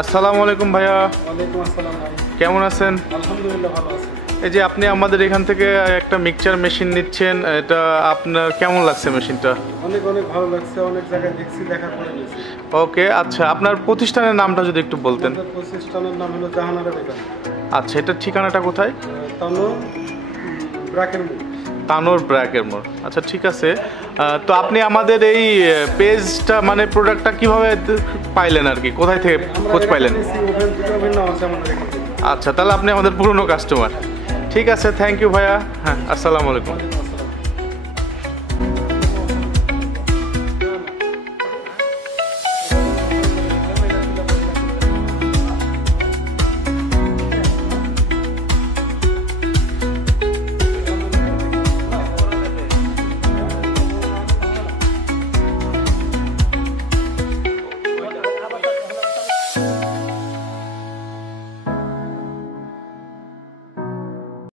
আসসালামু আলাইকুম ভাইয়া। ওয়ালাইকুম আসসালাম ভাই। কেমন আছেন? আলহামদুলিল্লাহ ভালো আছি। এই যে আপনি আমাদের এখান থেকে একটা মিক্সচার মেশিন নিচ্ছেন, এটা আপনার কেমন লাগছে মেশিনটা? অনেক অনেক ভালো লাগছে, অনেক জায়গায় দেখছি, দেখার পরে নিয়েছি। ওকে, আচ্ছা আপনার প্রতিষ্ঠানের নামটা যদি একটু বলতেন। আমাদের প্রতিষ্ঠানের নাম হলো জাহানারা বেকারি। আচ্ছা, এটার ঠিকানাটা কোথায়? তানোর ব্রাকের মুখ। তানোর ব্র্যাকের মোড়। আচ্ছা ঠিক আছে। তো আপনি আমাদের এই পেজটা মানে প্রোডাক্টটা কিভাবে পাইলেন আর কি, কোথায় থেকে খোঁজ পাইলেন? ওভেন নাম আছে আমাদের এখানে। আচ্ছা, তাহলে আপনি আমাদের পুরনো কাস্টমার। ঠিক আছে, থ্যাংক ইউ ভাইয়া। হ্যাঁ, আসসালামু আলাইকুম।